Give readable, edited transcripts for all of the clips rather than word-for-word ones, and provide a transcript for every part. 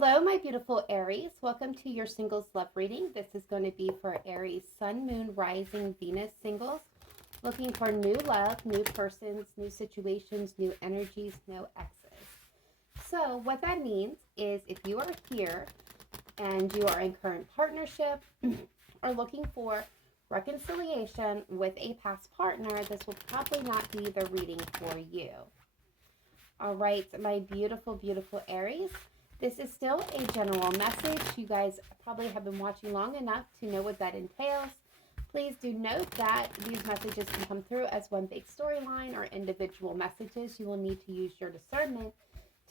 Hello, my beautiful Aries. Welcome to your singles love reading. This is going to be for Aries, Sun, Moon, Rising, Venus singles. Looking for new love, new persons, new situations, new energies, no exes. So what that means is if you are here and you are in current partnership or looking for reconciliation with a past partner, this will probably not be the reading for you. All right, my beautiful, beautiful Aries. This is still a general message. You guys probably have been watching long enough to know what that entails. Please do note that these messages can come through as one big storyline or individual messages. You will need to use your discernment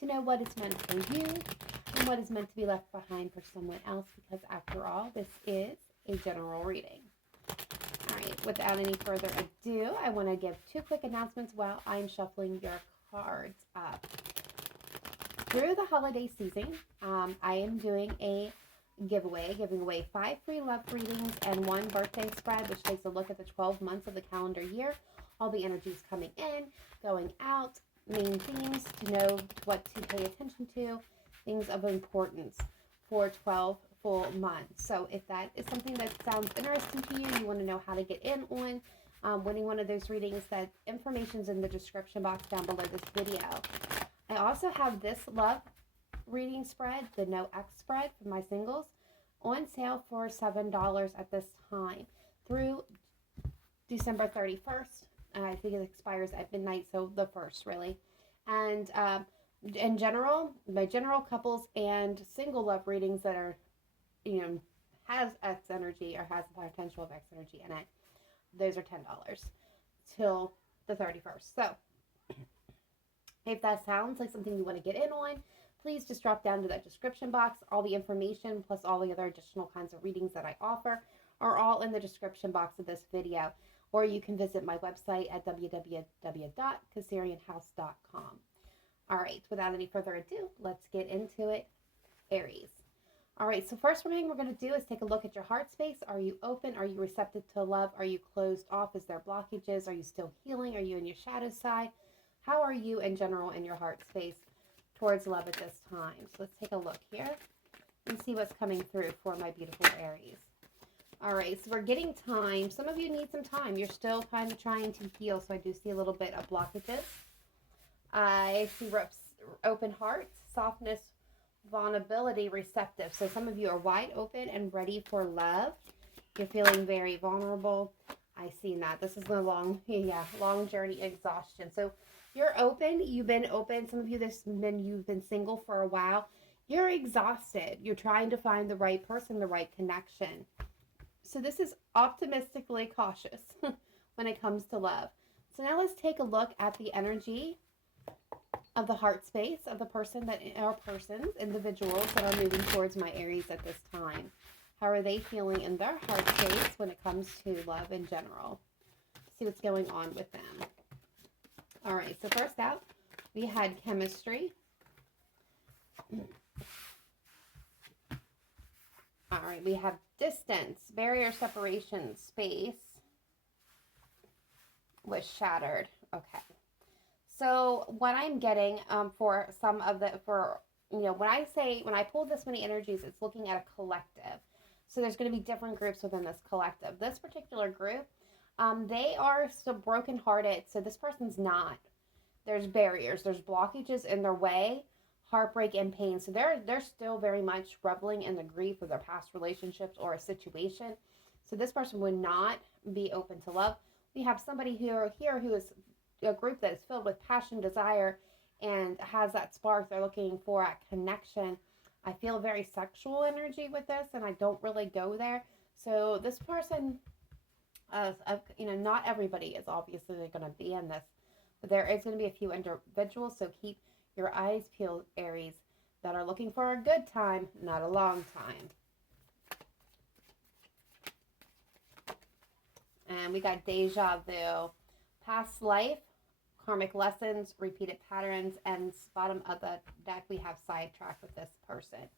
to know what is meant for you and what is meant to be left behind for someone else, because after all, this is a general reading. All right, without any further ado, I want to give two quick announcements while I'm shuffling your cards up. Through the holiday season, I am doing a giveaway, giving away 5 free love readings and 1 birthday spread, which takes a look at the 12 months of the calendar year, all the energies coming in, going out, main themes to know what to pay attention to, things of importance for 12 full months. So if that is something that sounds interesting to you, you want to know how to get in on winning one of those readings, that information's in the description box down below this video. I also have this love reading spread, the No X spread for my singles, on sale for $7 at this time through December 31st. I think it expires at midnight, so the 1st really. And in general, my general couples and single love readings that are, has X energy or has the potential of X energy in it, those are $10 till the 31st. So if that sounds like something you want to get in on, please just drop down to that description box. All the information plus all the other additional kinds of readings that I offer are all in the description box of this video. Or you can visit my website at www.cancerianhouse.com. All right, without any further ado, let's get into it, Aries. All right, so first thing we're going to do is take a look at your heart space. Are you open? Are you receptive to love? Are you closed off? Is there blockages? Are you still healing? Are you in your shadow side? How are you in general in your heart space towards love at this time? So let's take a look here and see what's coming through for my beautiful Aries. All right, so we're getting time. Some of you need some time. You're still kind of trying to heal, so I do see a little bit of blockages. I see open hearts, softness, vulnerability, receptive. So some of you are wide open and ready for love. You're feeling very vulnerable. I see that. This is the long journey, exhaustion. So you're open. You've been open. Some of you, you've been single for a while. You're exhausted. You're trying to find the right person, the right connection. So this is optimistically cautious when it comes to love. So now let's take a look at the energy of the heart space of the person individuals that are moving towards my Aries at this time. How are they feeling in their heart space when it comes to love in general? See what's going on with them. All right, so first out, we had chemistry. All right, we have distance, barrier, separation, space was shattered. Okay. So what I'm getting for some of the, when I pull this many energies, it's looking at a collective. So there's going to be different groups within this collective. This particular group, they are so brokenhearted. So this person's not. There's barriers. There's blockages in their way, heartbreak and pain. So they're still very much reveling in the grief of their past relationships or a situation. So this person would not be open to love. We have somebody here who is a group that is filled with passion, desire, and has that spark they're looking for at connection. I feel very sexual energy with this, and I don't really go there. So this person, not everybody is obviously going to be in this, but there is going to be a few individuals. So keep your eyes peeled, Aries, that are looking for a good time, not a long time. And we got deja vu, past life, karmic lessons, repeated patterns, and bottom of the deck we have sidetracked with this person.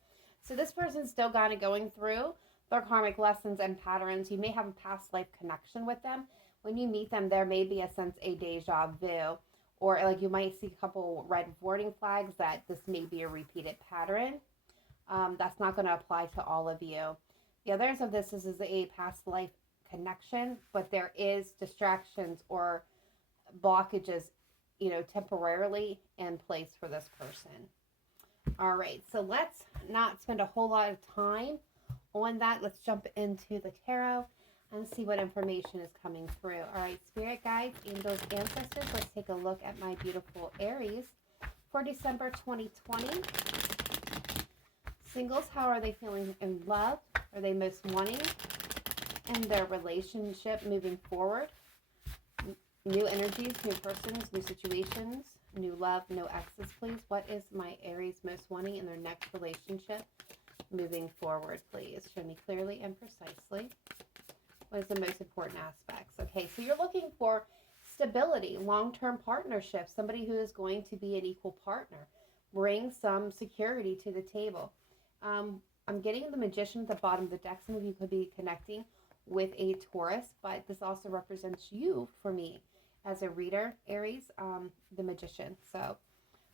So this person's still kind of going through their karmic lessons and patterns. You may have a past life connection with them. When you meet them, there may be a sense of deja vu, or like you might see a couple red warning flags that this may be a repeated pattern. That's not going to apply to all of you. The others of this is a past life connection, but there is distractions or blockages, temporarily in place for this person. All right, so let's not spend a whole lot of time on that. Let's jump into the tarot and see what information is coming through. All right, spirit guides, angels, ancestors, let's take a look at my beautiful Aries for December 2020. Singles, how are they feeling in love? Are they most wanting in their relationship moving forward? New energies, new persons, new situations, new love, no exes, please. What is my Aries most wanting in their next relationship moving forward, please? Show me clearly and precisely. What is the most important aspects? Okay, so you're looking for stability, long-term partnership, somebody who is going to be an equal partner. Bring some security to the table. I'm getting the Magician at the bottom of the deck. Some of you could be connecting with a Taurus, but this also represents you for me as a reader, Aries, the Magician. So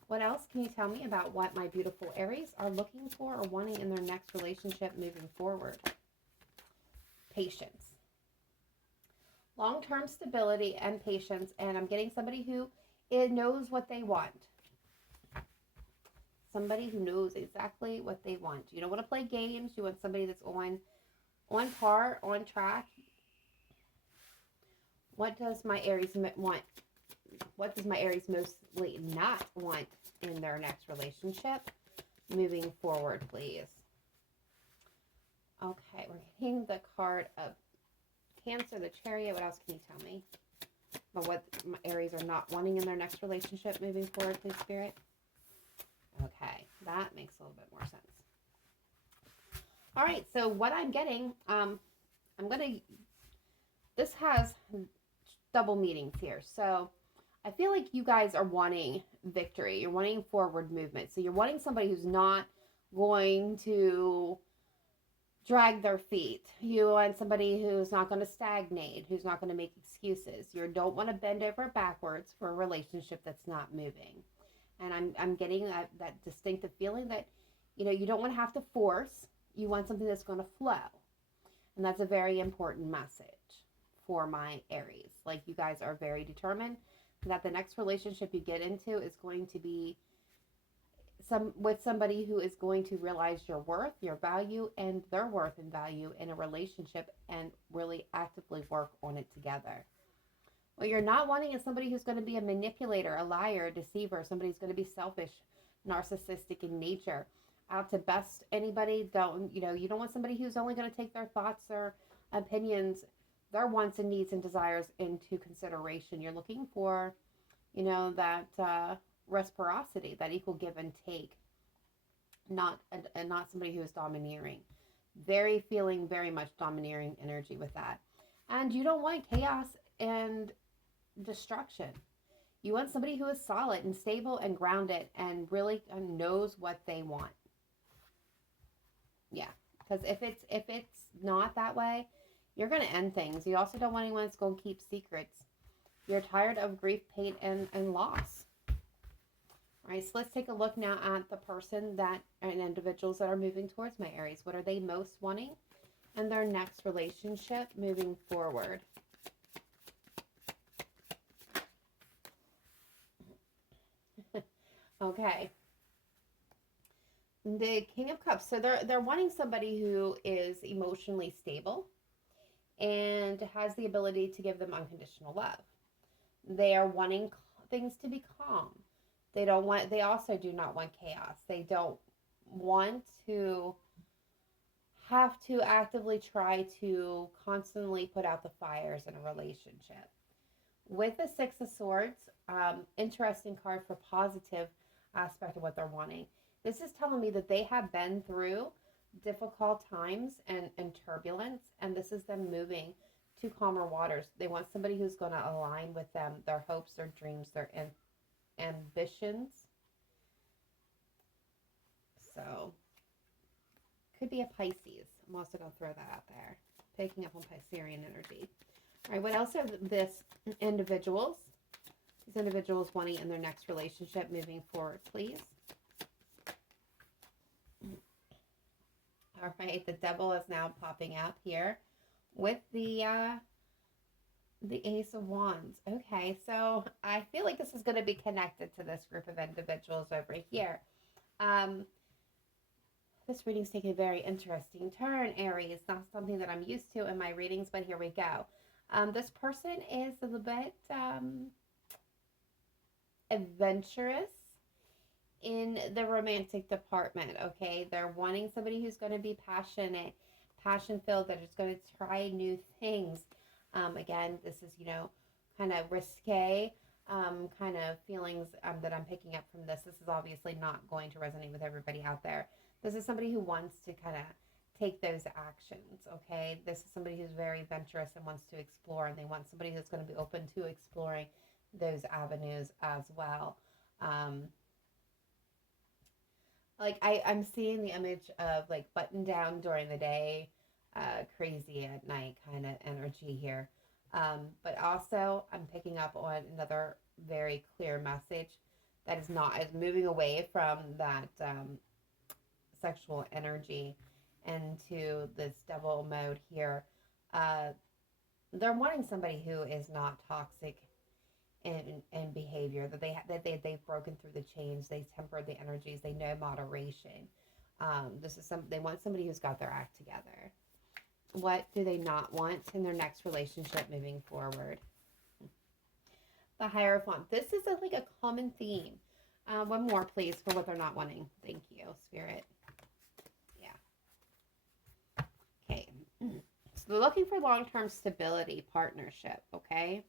what else can you tell me about what my beautiful Aries are looking for or wanting in their next relationship moving forward? Patience. Long-term stability and patience, and I'm getting somebody who knows what they want. Somebody who knows exactly what they want. You don't want to play games. You want somebody that's on par, on track. What does my Aries want? What does my Aries mostly not want in their next relationship moving forward, please? Okay, we're getting the card of Cancer, the Chariot. What else can you tell me about what my Aries are not wanting in their next relationship moving forward, please, Spirit? Okay, that makes a little bit more sense. All right, so what I'm getting, this has double meanings here. So I feel like you guys are wanting victory. You're wanting forward movement. So you're wanting somebody who's not going to drag their feet. You want somebody who's not going to stagnate, who's not going to make excuses. You don't want to bend over backwards for a relationship that's not moving. And I'm getting that distinctive feeling that, you don't want to have to force. You want something that's going to flow. And that's a very important message for my Aries. Like, you guys are very determined that the next relationship you get into is going to be with somebody who is going to realize your worth, your value, and their worth and value in a relationship and really actively work on it together. What you're not wanting is somebody who's going to be a manipulator, a liar, a deceiver, somebody who's going to be selfish, narcissistic in nature, out to best anybody. You don't want somebody who's only going to take their thoughts, their opinions, their wants and needs and desires into consideration. You're looking for, that reciprocity, that equal give and take, not somebody who is domineering. Feeling very much domineering energy with that. And you don't want chaos and destruction. You want somebody who is solid and stable and grounded and really knows what they want. Yeah, because if it's not that way, you're going to end things. You also don't want anyone that's going to keep secrets. You're tired of grief, pain, and loss. All right, so let's take a look now at the person and individuals that are moving towards my Aries. What are they most wanting in their next relationship moving forward? Okay. The King of Cups. So they're wanting somebody who is emotionally stable and has the ability to give them unconditional love. They are wanting things to be calm. They also do not want chaos. They don't want to have to actively try to constantly put out the fires in a relationship. With the Six of Swords, interesting card for positive aspect of what they're wanting. This is telling me that they have been through difficult times and turbulence, and this is them moving to calmer waters. They want somebody who's going to align with them, their hopes, their dreams, their ambitions. So, could be a Pisces. I'm also going to throw that out there. Picking up on Cancerian energy. All right, what else are these individuals wanting in their next relationship moving forward, please? All right, the devil is now popping up here with the Ace of Wands. Okay, so I feel like this is going to be connected to this group of individuals over here. Um, this reading's taking a very interesting turn, Aries. Not something that I'm used to in my readings, but here we go. This person is a little bit adventurous in the romantic department, okay? They're wanting somebody who's going to be passionate, passion filled, that is going to try new things. Again, this is, kind of risque, kind of feelings that I'm picking up from this. This is obviously not going to resonate with everybody out there. This is somebody who wants to kind of take those actions, okay? This is somebody who's very adventurous and wants to explore, and they want somebody who's going to be open to exploring those avenues as well. Like I'm seeing the image of like button down during the day, crazy at night kind of energy here. But also I'm picking up on another very clear message that is moving away from that sexual energy into this devil mode here. Uh, they're wanting somebody who is not toxic in behavior, they've broken through the chains, they tempered the energies, they know moderation. They want somebody who's got their act together. What do they not want in their next relationship moving forward? The Hierophant. This is like a common theme. One more, please, for what they're not wanting. Thank you, Spirit. Yeah. Okay. So they're looking for long-term stability, partnership, okay?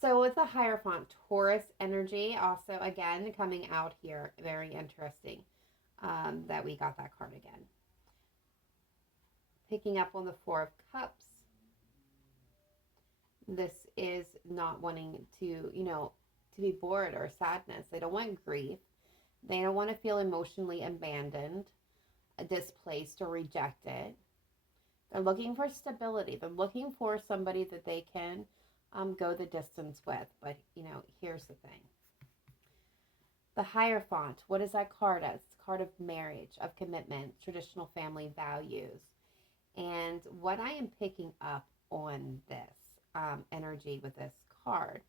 So with the Hierophant, Taurus energy, also again coming out here, very interesting that we got that card again. Picking up on the Four of Cups. This is not wanting to, to be bored or sadness. They don't want grief. They don't want to feel emotionally abandoned, displaced, or rejected. They're looking for stability. They're looking for somebody that they can go the distance with. But, here's the thing. The Hierophant, what is that card as? It's a card of marriage, of commitment, traditional family values. And what I am picking up on this energy with this card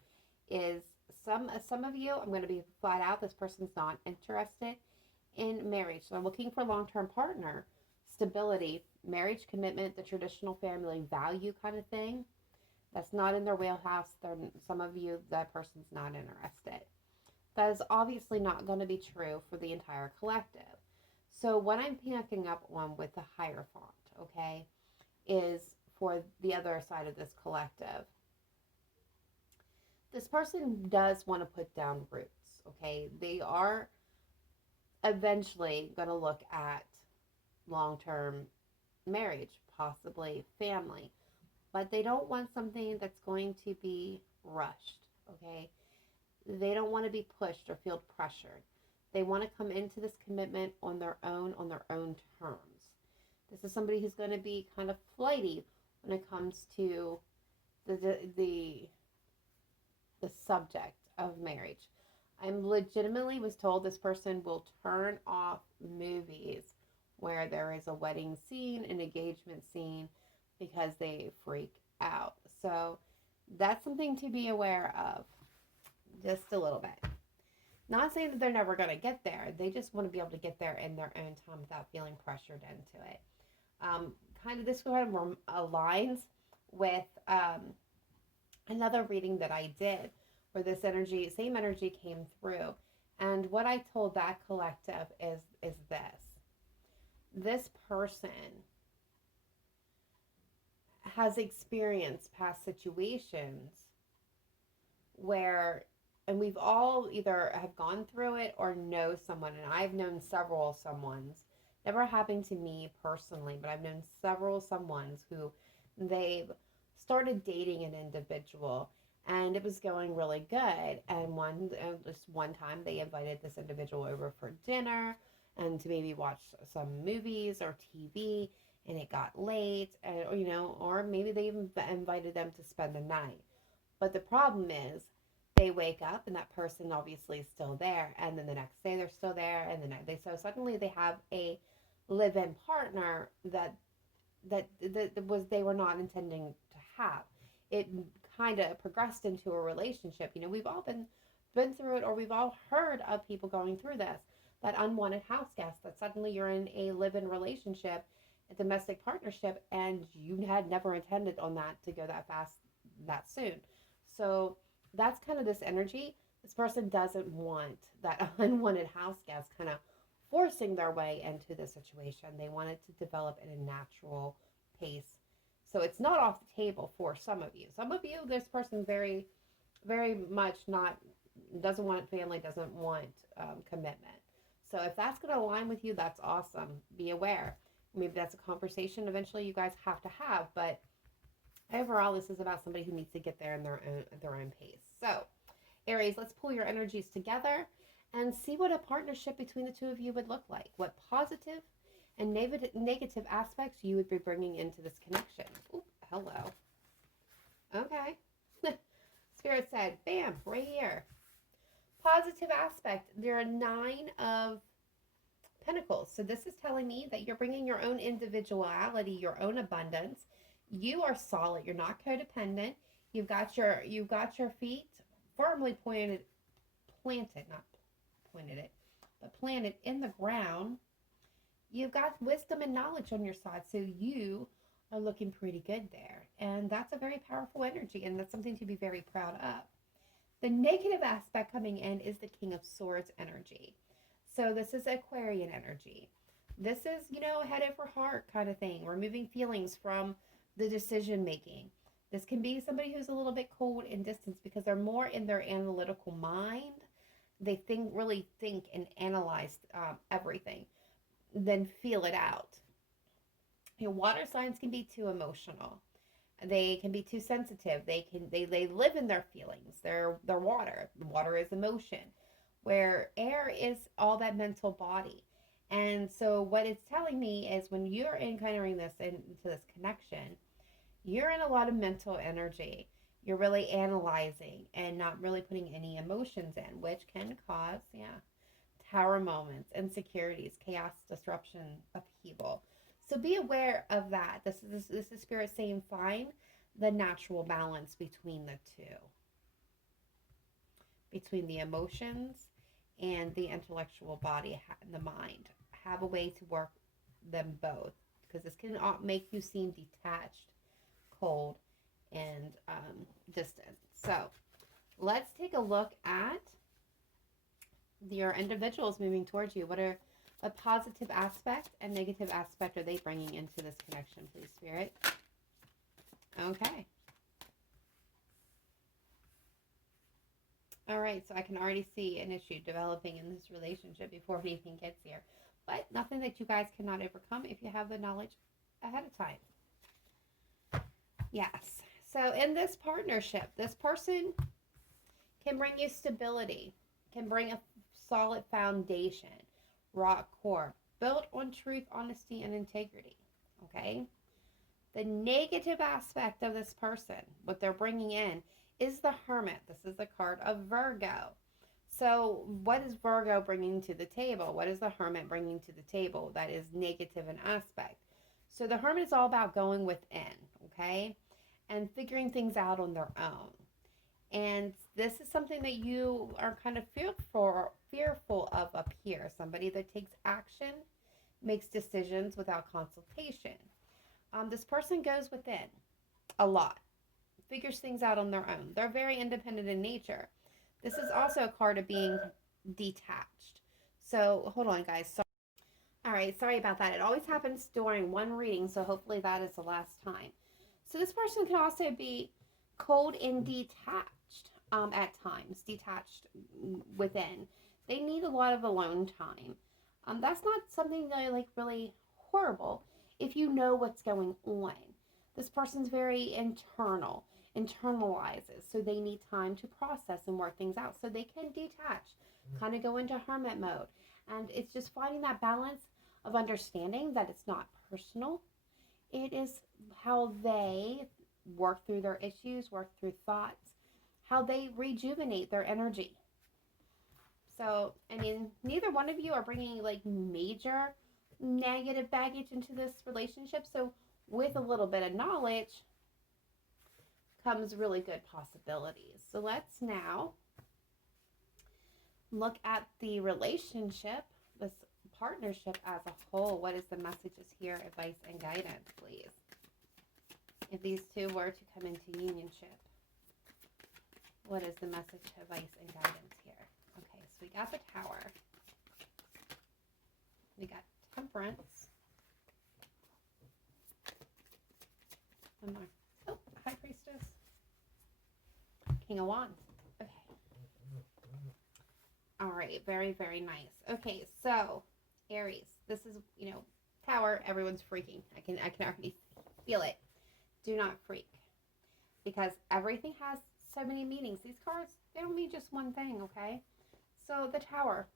is some of you, I'm going to be flat out, this person's not interested in marriage. They're looking for a long-term partner, stability, marriage, commitment, the traditional family value kind of thing. That's not in their wheelhouse. Some of you, that person's not interested. That is obviously not going to be true for the entire collective. So what I'm picking up on with the Hierophant, okay, is for the other side of this collective. This person does want to put down roots, okay? They are eventually going to look at long-term marriage, possibly family. But they don't want something that's going to be rushed, okay? They don't want to be pushed or feel pressured. They want to come into this commitment on their own terms. This is somebody who's going to be kind of flighty when it comes to the subject of marriage. I'm legitimately was told this person will turn off movies where there is a wedding scene, an engagement scene, because they freak out. So that's something to be aware of, just a little bit. Not saying that they're never going to get there. They just want to be able to get there in their own time without feeling pressured into it. Kind of this kind of aligns with another reading that I did where this same energy came through. And what I told that collective is this. This person has experienced past situations where, and we've all either have gone through it or know someone, and I've known several someones, never happened to me personally, but I've known several someones who they've started dating an individual and it was going really good, and just one time they invited this individual over for dinner and to maybe watch some movies or TV, and it got late, and or maybe they even invited them to spend the night. But the problem is They wake up and that person obviously is still there, and then the next day they're still there, and then they so suddenly they have a live-in partner that was they were not intending to have. It kind of progressed into a relationship. You know, we've all been through it, or we've all heard of people going through this. That unwanted house guest, that suddenly you're in a live-in relationship, a domestic partnership, and you had never intended on that to go that fast, that soon. So that's kind of this energy. This person doesn't want that unwanted house guest kind of forcing their way into the situation. They want it to develop in a natural pace. So it's not off the table for some of you. Some of you, this person's very, very much not, doesn't want family, doesn't want commitment. So if that's going to align with you, that's awesome. Be aware. Maybe that's a conversation eventually you guys have to have, but overall, this is about somebody who needs to get there in their own pace. So, Aries, let's pull your energies together and see what a partnership between the two of you would look like. What positive and negative aspects you would be bringing into this connection. Ooh, hello. Okay. Spirit said, bam, right here. Positive aspect. There are 9 of Pentacles. So this is telling me that you're bringing your own individuality, your own abundance. You are solid. You're not codependent. You've got your feet firmly planted, not pointed it, but planted in the ground. You've got wisdom and knowledge on your side, so you are looking pretty good there. And that's a very powerful energy, and that's something to be very proud of. The negative aspect coming in is the King of Swords energy. So this is Aquarian energy. This is, head over heart kind of thing. Removing feelings from the decision making. This can be somebody who's a little bit cold and distant because they're more in their analytical mind. They really think and analyze everything, then feel it out. Water signs can be too emotional. They can be too sensitive. They live in their feelings. They're water. Water is emotion, where air is all that mental body. And so what it's telling me is when you're encountering this into this connection, you're in a lot of mental energy. You're really analyzing and not really putting any emotions in, which can cause, tower moments, insecurities, chaos, disruption, upheaval. So be aware of that. This is Spirit saying find the natural balance between the two, between the emotions and the intellectual body and the mind. Have a way to work them both, because this can make you seem detached, cold, and distant. So let's take a look at your individuals moving towards you. What are a positive aspect and negative aspect are they bringing into this connection, please, Spirit? Okay. All right, so I can already see an issue developing in this relationship before anything gets here. But nothing that you guys cannot overcome if you have the knowledge ahead of time. Yes. So in this partnership, this person can bring you stability, can bring a solid foundation, rock core, built on truth, honesty, and integrity. Okay? The negative aspect of this person, what they're bringing in, is the Hermit. This is the card of Virgo. So what is Virgo bringing to the table? What is the Hermit bringing to the table that is negative in aspect? So the Hermit is all about going within, okay? And figuring things out on their own. And this is something that you are kind of fearful of up here. Somebody that takes action, makes decisions without consultation. This person goes within a lot, figures things out on their own. They're very independent in nature. This is also a card of being detached. So hold on, guys. All right, sorry about that. It always happens during one reading, so hopefully that is the last time. So this person can also be cold and detached at times, detached within. They need a lot of alone time. That's not something that like really horrible if you know what's going on. This person's very internalizes, so they need time to process and work things out, so they can detach, kind of go into hermit mode. And it's just finding that balance of understanding that it's not personal. It is how they work through their issues, work through thoughts, how they rejuvenate their energy. So, I mean, neither one of you are bringing like major negative baggage into this relationship. So, with a little bit of knowledge comes really good possibilities. So, let's now look at the relationship, this partnership as a whole. What is the messages here, advice and guidance, please? If these two were to come into unionship, what is the message, advice, and guidance here? Okay, so we got the Tower. We got Temperance. One more. Oh, High Priestess. King of Wands. Okay. All right, very, very nice. Okay, so Aries, this is, Tower, everyone's freaking. I can already feel it. Do not freak, because everything has so many meanings. These cards, they don't mean just one thing, okay? So the Tower,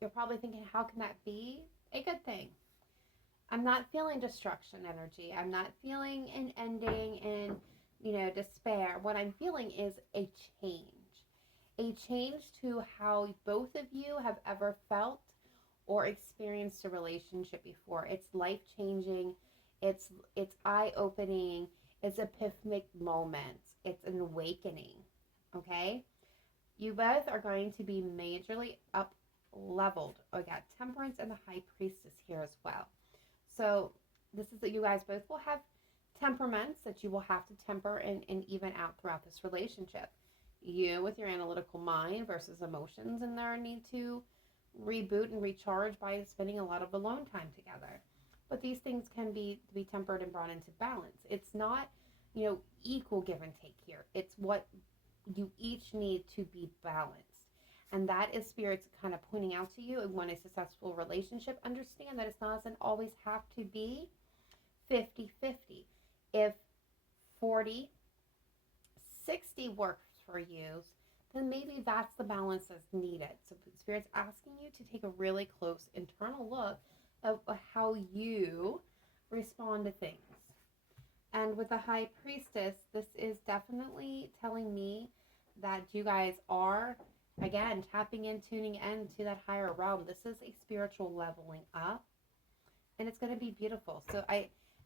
you're probably thinking, how can that be a good thing? I'm not feeling destruction energy. I'm not feeling an ending and, despair. What I'm feeling is a change to how both of you have ever felt or experienced a relationship before. It's life-changing. It's eye-opening. It's epiphanic moments. It's an awakening, okay? You both are going to be majorly up-leveled. I got Temperance and the High Priestess here as well. So this is that you guys both will have temperaments that you will have to temper and even out throughout this relationship. You with your analytical mind versus emotions, and their need to reboot and recharge by spending a lot of alone time together. But these things can be tempered and brought into balance. It's not, equal give and take here. It's what you each need to be balanced. And that is Spirit's kind of pointing out to you. And when a successful relationship, understand that it doesn't always have to be 50-50. If 40-60 works for you, then maybe that's the balance that's needed. So Spirit's asking you to take a really close internal look of how you respond to things. And with the High Priestess, this is definitely telling me that you guys are, again, tapping in, tuning in to that higher realm. This is a spiritual leveling up, and it's going to be beautiful.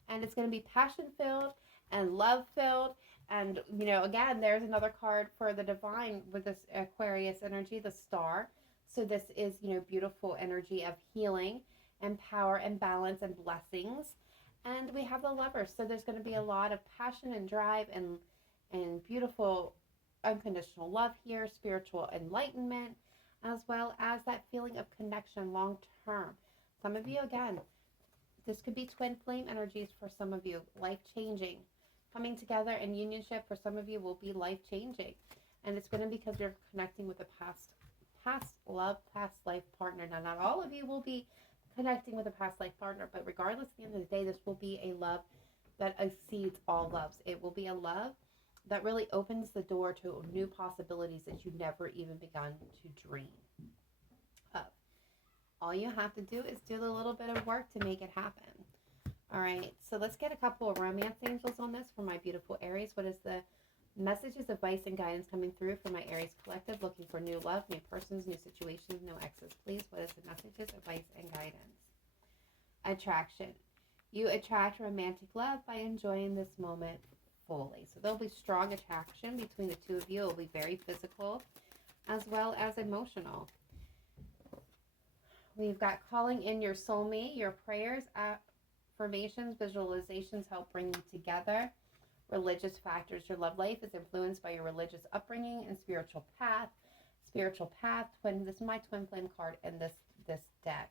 And it's going to be passion-filled and love-filled. And, again, there's another card for the divine with this Aquarius energy, the Star. So this is, beautiful energy of healing and power and balance and blessings. And we have the Lovers. So there's going to be a lot of passion and drive and beautiful unconditional love here, spiritual enlightenment, as well as that feeling of connection long term. Some of you, again, this could be twin flame energies for some of you, life-changing. Coming together in unionship for some of you will be life-changing. And it's going to be because you're connecting with a past love, past life partner. Now, not all of you will be connecting with a past life partner, but regardless, at the end of the day, this will be a love that exceeds all loves. It will be a love that really opens the door to new possibilities that you've never even begun to dream of. All you have to do is do a little bit of work to make it happen. All right, so let's get a couple of romance angels on this for my beautiful Aries. What is the messages, advice, and guidance coming through for my Aries collective looking for new love, new persons, new situations, no exes, please? What is the messages, advice, and guidance? Attraction. You attract romantic love by enjoying this moment fully. So there'll be strong attraction between the two of you. It will be very physical as well as emotional. We've got calling in your soulmate. Your prayers, affirmations, visualizations help bring you together. Religious factors. Your love life is influenced by your religious upbringing and spiritual path. Spiritual path. This is my twin flame card in this deck.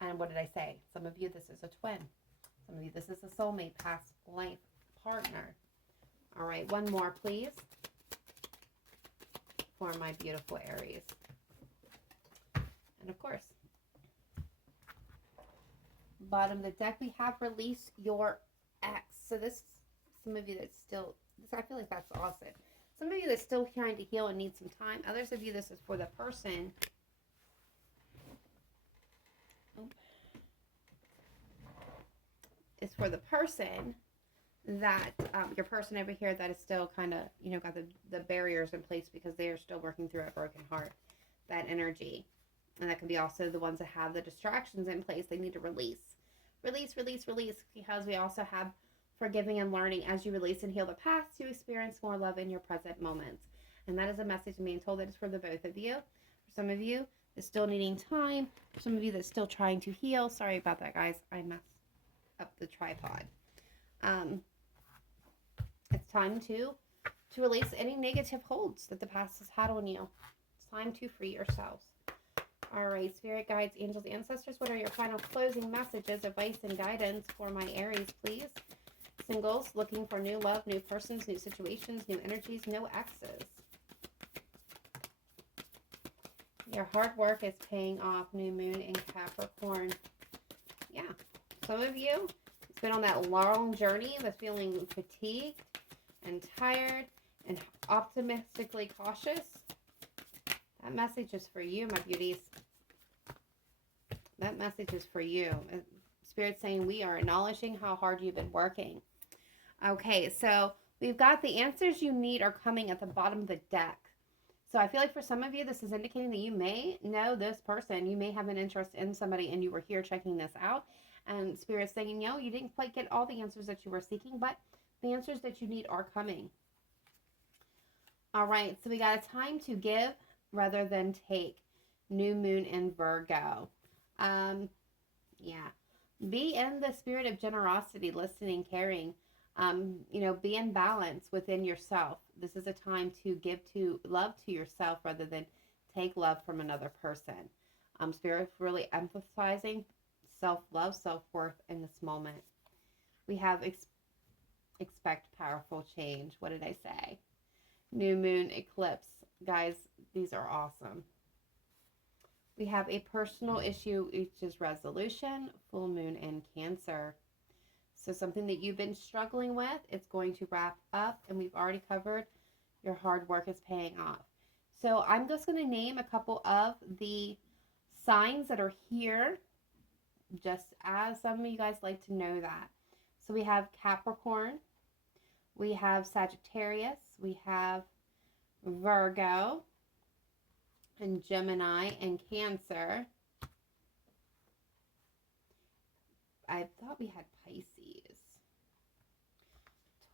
And what did I say? Some of you, this is a twin. Some of you, this is a soulmate, past life partner. All right, one more, please, for my beautiful Aries. And of course, bottom of the deck, we have release your ex. So this, some of you that's still, I feel like that's awesome. Some of you that's still trying to heal and need some time. Others of you, this is for the person. It's for the person that your person over here that is still kind of, you know, got the barriers in place because they are still working through a broken heart, that energy. And that can be also the ones that have the distractions in place. They need to release. Release, release, release. Because we also have forgiving and learning. As you release and heal the past, you experience more love in your present moments. And that is a message I'm being told that is for the both of you. For some of you that's still needing time. For some of you that's still trying to heal. Sorry about that, guys. I messed up the tripod. It's time to release any negative holds that the past has had on you. It's time to free yourselves. All right, spirit guides, angels, ancestors, what are your final closing messages, advice, and guidance for my Aries, please? Singles, looking for new love, new persons, new situations, new energies, no exes. Your hard work is paying off, new moon in Capricorn. Yeah, some of you, it's been on that long journey that's feeling fatigued and tired and optimistically cautious. That message is for you, my beauties. That message is for you. Spirit's saying we are acknowledging how hard you've been working. Okay, so we've got the answers you need are coming at the bottom of the deck. So I feel like for some of you, this is indicating that you may know this person. You may have an interest in somebody and you were here checking this out. And Spirit's saying, no, you didn't quite get all the answers that you were seeking, but the answers that you need are coming. All right, so we got a time to give rather than take. New moon in Virgo. Yeah. Be in the spirit of generosity, listening, caring. You know, be in balance within yourself. This is a time to give to love to yourself rather than take love from another person. Spirit really emphasizing self-love, self-worth in this moment. We have expect powerful change. What did I say? New moon eclipse. Guys, these are awesome. We have a personal issue, which is resolution, full moon, and Cancer. So something that you've been struggling with, it's going to wrap up, and we've already covered your hard work is paying off. So I'm just going to name a couple of the signs that are here, just as some of you guys like to know that. So we have Capricorn, we have Sagittarius, we have Virgo, and Gemini, and Cancer. I thought we had Pisces.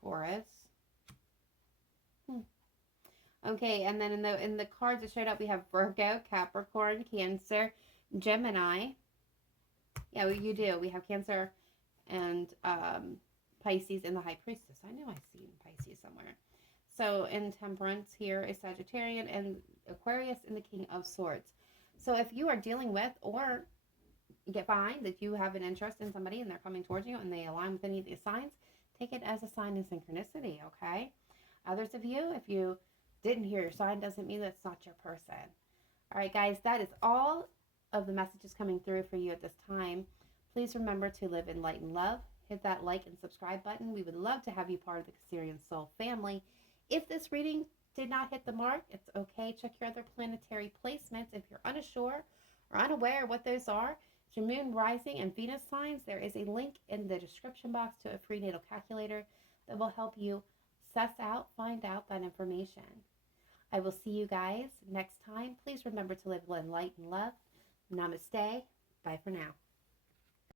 Taurus. Okay, and then in the cards that showed up, we have Virgo, Capricorn, Cancer, Gemini. Yeah, you do. We have Cancer and Pisces in the High Priestess. I know I've seen Pisces somewhere. So in Temperance here is Sagittarian, and Aquarius in the King of Swords. So if you are dealing with or get behind that you have an interest in somebody and they're coming towards you and they align with any of these signs, take it as a sign of synchronicity, okay? Others of you, if you didn't hear your sign, doesn't mean that's not your person. All right, guys, that is all of the messages coming through for you at this time. Please remember to live in light and love. Hit that like and subscribe button. We would love to have you part of the Cancerian Soul family. If this reading did not hit the mark, it's okay. Check your other planetary placements. If you're unsure or unaware what those are, it's your moon, rising, and Venus signs. There is a link in the description box to a free natal calculator that will help you find out that information. I will see you guys next time. Please remember to live in light and love. Namaste. Bye for now.